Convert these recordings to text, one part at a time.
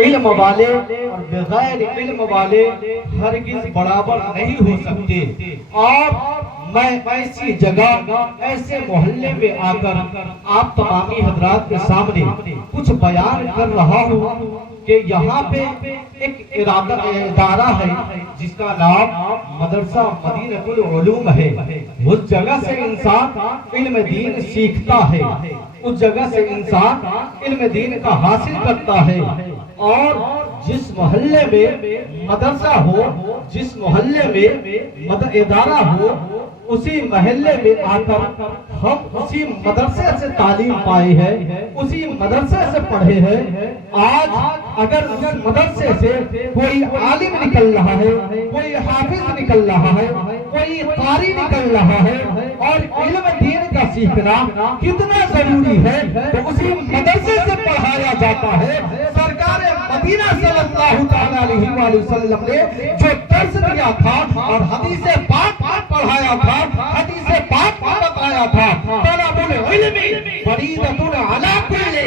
علم والے اور بغیر علم والے ہرگز برابر نہیں ہو سکتے. اور میں ایسی جگہ ایسے محلے میں آ کر آپ تمامی حضرات کے سامنے کچھ بیان کر رہا ہوں کہ یہاں پہ ایک ادارہ ہے جس کا نام مدرسہ مدینہ العلوم ہے. اس جگہ سے انسان علم دین سیکھتا ہے, اس جگہ سے انسان علم دین کا حاصل کرتا ہے. اور جس محلے میں مدرسہ ہو, جس محلے میں ادارہ ہو, اسی محلے میں آ کر ہم اسی مدرسے سے تعلیم پائے ہیں, اسی مدرسے سے پڑھے ہیں. آج اگر اس مدرسے سے کوئی عالم نکل رہا ہے, کوئی حافظ نکل رہا ہے, کوئی قاری نکل رہا ہے, اور علم دین کا سیکھنا کتنا ضروری ہے تو اسی مدرسے سے پڑھایا جاتا ہے. سرکار مدینہ صلی اللہ تعالی علیہ وآلہ وسلم نے جو درس دیا تھا اور حدیث پاک پڑھایا تھا, حدیث پاک بتایا تھا, طلب العلم فریضۃ علی کل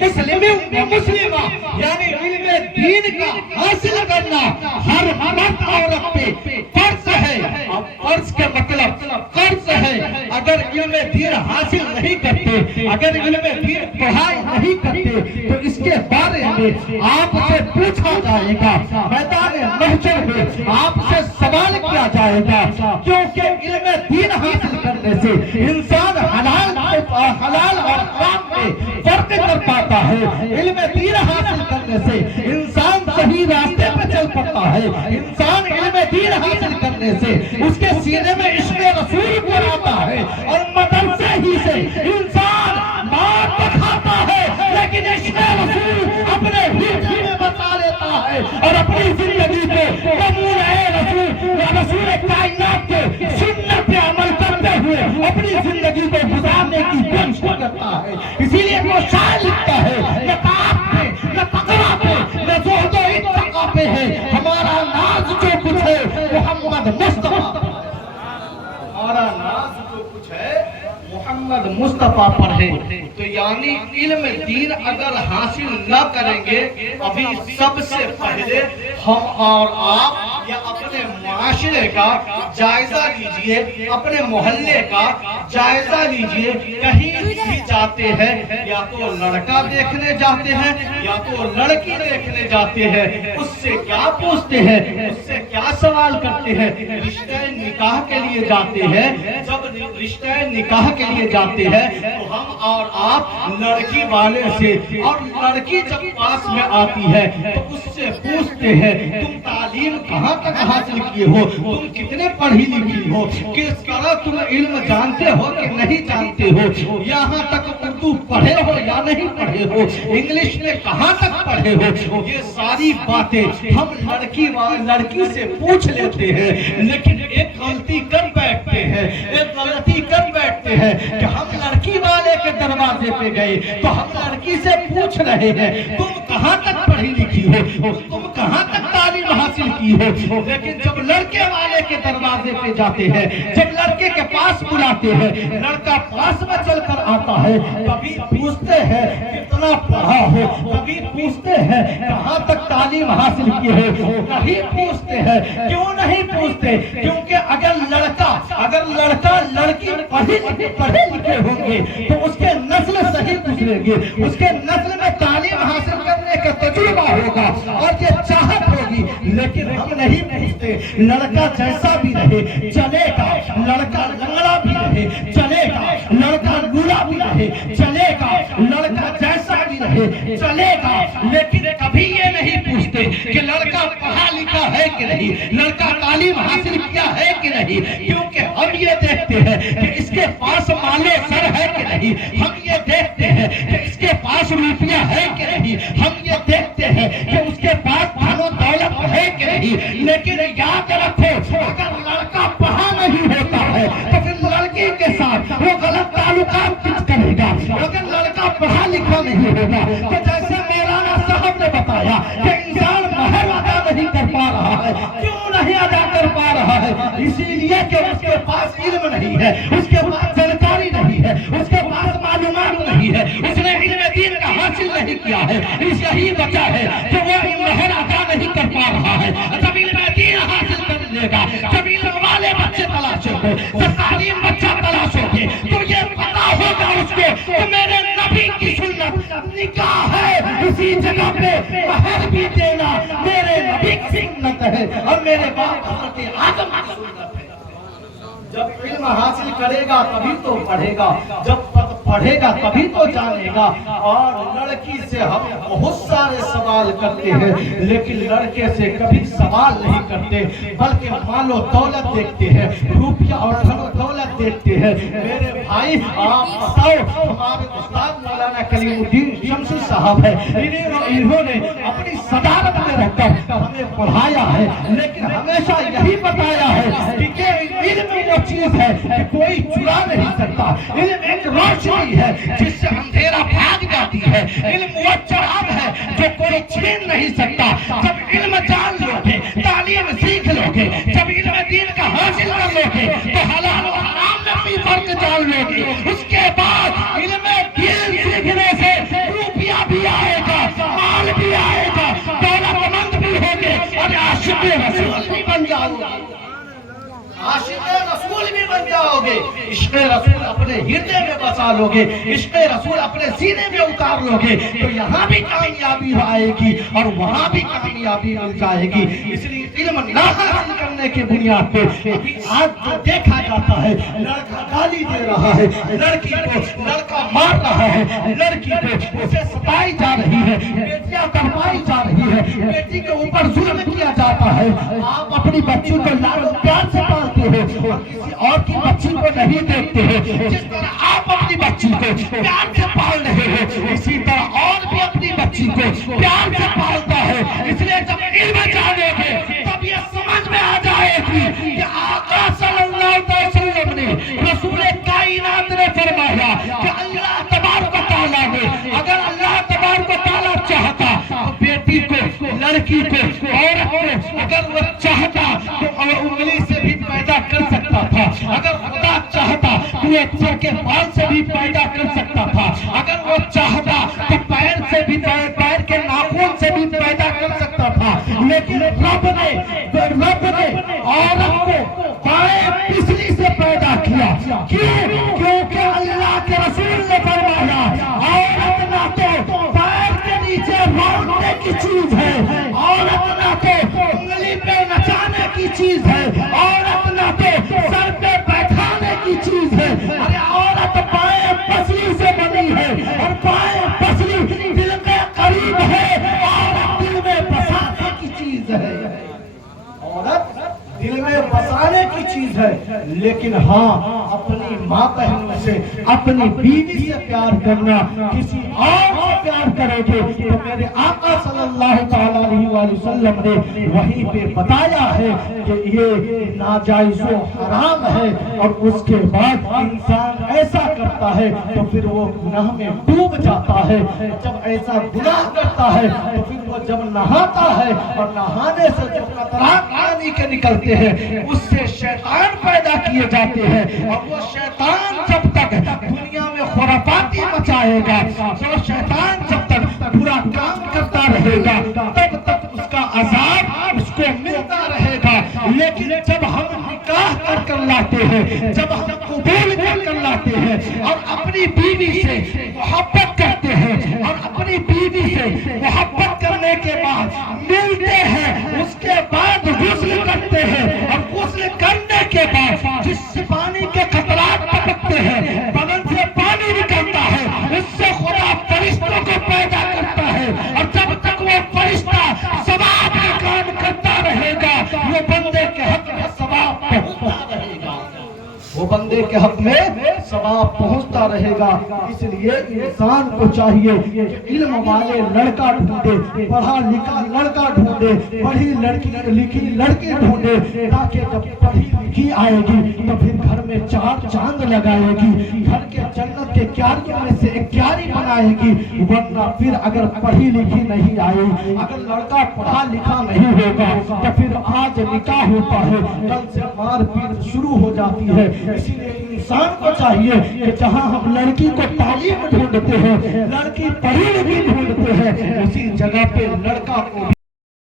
مسلم و مسلمہ, یعنی علم دین کا حاصل کرنا ہر مرد عورت پہ فرض ہے. اب فرض کے مطلب قرض ہے. اگر علم دین حاصل نہیں کرتے, اگر علم دین پڑھائی نہیں کرتے تو اس کے بارے میں آپ سے پوچھا جائے گا, میدان محشر میں آپ سے سوال کیا جائے گا. کیونکہ علم دین حاصل کرنے سے انسان حلال اور حرام میں فرق کر پاتا ہے. علم دین حاصل کرنے سے انسان صحیح راستے پہ چل پاتا ہے. انسان علم دین حاصل کرنے سے اس کے سینے میں عشق رسول پر آتا ہے, اور مدرسے ہی سے انسان مار تو کھاتا ہے لیکن عشق رسول اپنے ہی میں بتا لیتا ہے, اور اپنی زندگی کو قبول رسول یا رسول کائنات کے سنت پہ عمل کرتے ہوئے اپنی زندگی کو گزارنے کی کوشش کرتا ہے. اسی لیے وہ شاعر لکھتا ہے, نہ طاعت پہ نہ تقویٰ پہ نہ زہد و اتقاء پہ ہے ہمارا ناز جو کچھ ہے محمد مصطفیٰ. ہمارا ناز جو کچھ ہے محمد مصطفیٰ پر ہے. تو یعنی علم دین اگر حاصل نہ کریں گے, ابھی سب سے پہلے ہم اور آپ یا اپنے معاشرے کا جائزہ لیجئے, اپنے محلے کا جائزہ لیجئے. کہیں بھی جاتے ہیں یا تو لڑکا دیکھنے جاتے ہیں یا تو لڑکی دیکھنے جاتے ہیں, اس سے کیا پوچھتے ہیں, اس سے کیا سوال کرتے ہیں. رشتہ نکاح کے لیے جاتے ہیں, جب رشتہ نکاح کے لیے جاتے ہیں تو ہم اور آپ لڑکی والے سے, اور لڑکی جب پاس میں آتی ہے تو اس سے پوچھتے ہیں تم تعلیم کہاں تک حاصل کیے ہو, تم کتنے پڑھی لکھی ہو, کس طرح تم علم جانتے ہو کہ نہیں جانتے ہو, یہاں تک اردو پڑھے ہو یا نہیں پڑھے ہو, انگلش میں کہاں تک پڑھے ہو. یہ ساری باتیں ہم لڑکی سے پوچھ لیتے ہیں, لیکن ایک غلطی کر بیٹھتے ہیں, ایک غلطی کر بیٹھتے ہیں کہ ہم لڑکی والے کے دروازے پہ گئے تو ہم لڑکی سے پوچھ رہے ہیں تم کہاں تک پڑھی لکھی ہو, تم کہاں تک تعلیم حاصل کی ہو. لیکن جب لڑکے والے کے دروازے پہ جاتے ہیں, جب لڑکے کے پاس بلاتے ہیں, لڑکا پاس میں چل کر آتا ہے, کبھی پوچھتے ہیں کتنا پڑھا ہو, کبھی پوچھتے ہیں کہاں تک تعلیم حاصل کی ہو, نہیں پوچھتے ہیں. کیوں نہیں پوچھتے؟ کیونکہ اگر لڑکا لڑکی پڑھے لکھے ہوں گے تو اس کے نسل صحیح گزرے گی, اس کے نسل میں تعلیم حاصل کرنے کا تجربہ ہوگا اور یہ چاہت ہوگی. لیکن ہم نہیں پوچھتے. لڑکا جیسا بھی رہے چلے گا, لڑکا لنگڑا بھی رہے چلے گا, لڑکا لولا بھی رہے چلے گا, لڑکا جیسا بھی رہے چلے گا, لیکن کبھی یہ نہیں پوچھتے کہ لڑکا پڑھا لکھا ہے کہ نہیں, لڑکا تعلیم حاصل کیا ہے کہ نہیں. کیونکہ ہم یہ دیکھتے ہیں کہ اس کے پاس مالے سر ہے کہ نہیں, ہم یہ دیکھتے ہیں کہ اس کے پاس روپیہ ہے کہ نہیں, ہم یہ دیکھتے ہیں کہ اس کے پاس دھن و دولت ہے کہ نہیں. لیکن یاد رکھو, اگر لڑکا پڑھا نہیں ہوتا ہے تو پھر لڑکی کے ساتھ وہ غلط تعلقات کس کرے گا. اگر لڑکا پڑھا لکھا نہیں ہوگا تو جیسے مولانا صاحب نے بتایا کہ انسان مہر ادا نہیں کر پا رہا ہے. کیوں نہیں ادا کر پا رہا ہے؟ اسی لیے کہ اس کے پاس علم نہیں ہے, اس کے پاس جانکاری نہیں ہے, اس کے پاس معلومات نہیں ہے, اس نے علم دین کا حاصل نہیں کیا ہے. اس یہی وجہ ہے کہ وہ اسی جگہ پہ مہر بھی دینا میرے نبی کی سنت ہے اور میرے باپ حضرت آدم کی سنت ہے۔ جب علم حاصل کرے گا تبھی تو پڑھے گا، جب پڑھے گا تبھی تو جانے گا۔ اور لڑکی سے ہم بہت سارے سوال کرتے ہیں لیکن لڑکے سے کبھی سوال نہیں کرتے، بلکہ مال و دولت دیکھتے ہیں، روپیہ اور دھن و دولت دیکھتے ہیں۔ میرے بھائی آپ بتاؤ، ہمارے استاد مولانا کلیم الدین شمسی صاحب ہے، انہوں نے اپنی صدارت میں رہ کر ہمیں پڑھایا ہے، لیکن ہمیشہ یہی بتایا ہے کہ علم وہ چیز ہے کہ کوئی چرا نہیں سکتا، علم ایک روشنی ہے جس سے اندھیرا بھاگ جاتی ہے، علم وہ چراغ ہے جو کوئی چھین نہیں سکتا۔ جب علم جان لو گے، تعلیم سیکھ لو گے، جب علم دین کا حاصل کر لو گے تو حلال و حرام میں بھی فرق جان لو گے۔ اس کے بعد علم دین سیکھنے سے روپیہ بھی آئے گا، مال بھی آئے گا، دولت مند بھی ہوگے اور عاشق رسول بھی بن جاؤ گے، عاشق رسول بھی بن جاؤ گے، عشق رسول اپنے ہردے میں بسا لو گے، عشق رسول اپنے سینے میں اتار لو گے تو یہاں بھی کامیابی آئے گی اور وہاں بھی کامیابی مل جائے گی۔ اس لیے علم نہ حاصل کرنے کی بنیاد پہ ابھی آج جو دیکھا جاتا ہے، لڑکا گالی دے رہا ہے لڑکی کو، لڑکا مار رہا ہے لڑکی کو، اسے ستائی جا رہی ہے، بیٹیاں تڑپائی جا رہی ہے، بیٹی کے اوپر ظلم کیا جاتا ہے۔ آپ اپنی بچی کو لاڈ و پیار سے پالتے ہو اور کسی اور کی بچی کو نہیں دیکھتے ہو۔ جس طرح آپ اپنی بچی کو پیار سے پال رہے ہو، اسی طرح اور بھی اپنی بچی کو پیار سے پالتا ہے۔ اس لیے جب علم جانو گے تب یہ سمجھ میں آ جائے گی کہ آقا صلی اللہ علیہ وسلم نے، رسول کائنات نے فرمایا کہ اللہ تبارک و تعالیٰ نے اگر اللہ تبارک و تعالیٰ چاہتا تو بیٹی کو، لڑکی کو، عورت کو اگر وہ چاہتا تو انگلی سے بھی پیدا کر سکتا تھا، اگر خدا چاہتا تو یہ سر کے بال سے بھی پیدا کر سکتا تھا، اگر وہ چاہتا تو پیر سے بھی، پیر کے ناخن سے بھی پیدا کر سکتا تھا، لیکن رب نے عورت کو بائیں پسلی سے پیدا کیا۔ کیوں؟ کیونکہ اللہ کے رسول نے فرمایا عورت نہ تو پیر کے نیچے روٹنے کی چیز ہے، عورت نہ تو انگلی پہ نچانے کی چیز ہے، عورت نہ تو سر پہ بیٹھانے کی چیز ہے۔ ارے عورت بائیں پسلی سے بنی ہے اور بائیں پسلی دل کے قریب ہے، عورت دل میں بسانے کی چیز ہے، عورت دل میں بسانے کی چیز ہے۔ لیکن ہاں اپنی ماں بہنوں سے، اپنی بیوی سے پیار کرنا، کسی اور سے پیار کرو گے تو میرے آقا صلی اللہ تعالیٰ علیہ وآلہ وسلم نے وہیں پہ بتایا ہے کہ یہ ناجائز و حرام ہے۔ اور اس کے بعد انسان ایسا کرتا ہے تو پھر وہ گناہ میں ڈوب جاتا ہے۔ جب ایسا گناہ کرتا ہے تو پھر وہ جب نہاتا ہے اور نہانے سے جو قطرات پانی کے نکلتے ہیں اس سے شیطان پیدا کیے جاتے ہیں، اور وہ شیطان جب تک دنیا میں خرافاتی مچائے گا، وہ شیطان جب تک برا کام کرتا رہے گا تب تک اس کا عذاب اس کو ملتا رہے گا۔ لیکن جب ہم نکاح کر لاتے ہیں، جب ہم قبول کر لاتے ہیں اور اپنی بیوی سے محبت کرتے ہیں اور اپنی بیوی سے محبت کرنے کے بعد ملتے ہیں، اس کے بعد غسل کرتے ہیں اور غسل کرنے کے بعد جس سے پانی کے قطرات ٹپکتے ہیں، بدن سے پانی نکلتا ہے، اس سے خدا فرشتوں کو پیدا کرتا ہے، اور جب تک وہ فرشتہ ثواب کا کام کرتا رہے گا وہ بندے کے حق میں ثواب پہنچتا رہے گا، وہ بندے کے حق میں ثواب پہنچتا رہے گا۔ اس لیے انسان کو چاہیے کہ علم والے لڑکا ڈھونڈے، پڑھا لکھا لڑکا ڈھونڈے، پڑھی لکھی لڑکی ڈھونڈے، تاکہ جب پڑھی لکھی آئے گی تو پھر گھر میں چار چاند لگائے گی، گھر کے جنت کے کیاریوں میں سے ایک کیاری بنائے گی۔ ورنہ پھر اگر پڑھی لکھی نہیں آئی، اگر لڑکا پڑھا لکھا نہیں ہوگا تو پھر آج نکاح ہوتا ہے، کل سے مار پیٹ شروع ہو جاتی ہے۔ اسی لیے انسان کو چاہیے کہ جہاں ہم لڑکی کو تعلیم ڈھونڈتے ہیں، لڑکی پڑھی لکھی ڈھونڈتے ہیں، اسی جگہ پہ لڑکا کو